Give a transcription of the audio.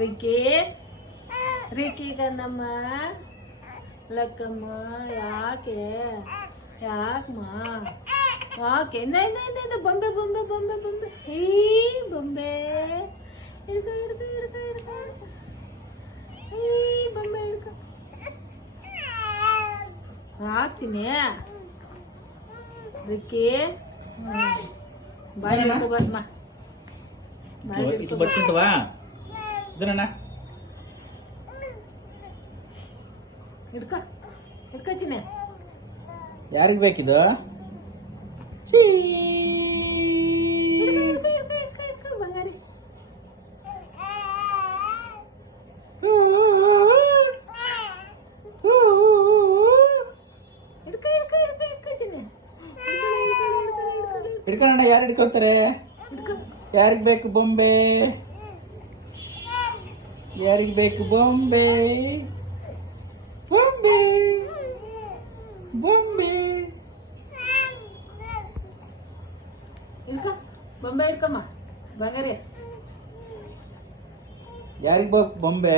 Ricky Ricky Kannamma Lakkamma ಯಾಕೆ ಯಾಕಮ್ಮ ಯಾಕೆ ಇಂದ ಬೊಂಬೆ ಬೊಂಬೆ ಬೊಂಬೆ ಬೊಂಬೆ ಹೇ ಬೊಂಬೆ ಹಿಡ್ಕೊ ಹಿಡ್ಕೊ ಹಿಡ್ಕೊ ಹಿಡ್ಕೊ ಹೇ ಬೊಂಬೆ ಹಿಡ್ಕೊ ಹಾಕ್ತೀನಿ ರಿಕ್ಕಿ ಬಾಯಿ ಹಿಡ್ಕೊಬಾರ್ದಮ್ಮ ಬಾಯಿ ಇದು ಬರ್ತಿಂತವಾ ಇದನ್ನ ಹಿಡ್ಕ ಹಿಡ್ಕ ಚಿನ್ನ ಯಾರಿಗೆ ಬೇಕಿದು ಬಂಗಾರಿ ಹಿಡ್ಕ ಹಿಡ್ಕ ಹಿಡ್ಕ ಹಿಡ್ಕ ಚಿನ್ನ ಹಿಡ್ಕೊಳ್ಳೋಣ. ಯಾರು ಹಿಡ್ಕೊತಾರೆ? ಹಿಡ್ಕ ಯಾರಿಗೆ ಬೇಕು ಬೊಂಬೆ? ಯಾರಿಗೆ ಬೇಕು ಬೊಂಬೆ? ಬೊಂಬೆ ಬೊಂಬೆ ಹಿಡ್ಕ ಬೊಂಬೆ ಹಿಡ್ಕಮ್ಮ ಬಂಗಾರಿ ಯಾರಿಗೆ ಬೇಕು ಬೊಂಬೆ?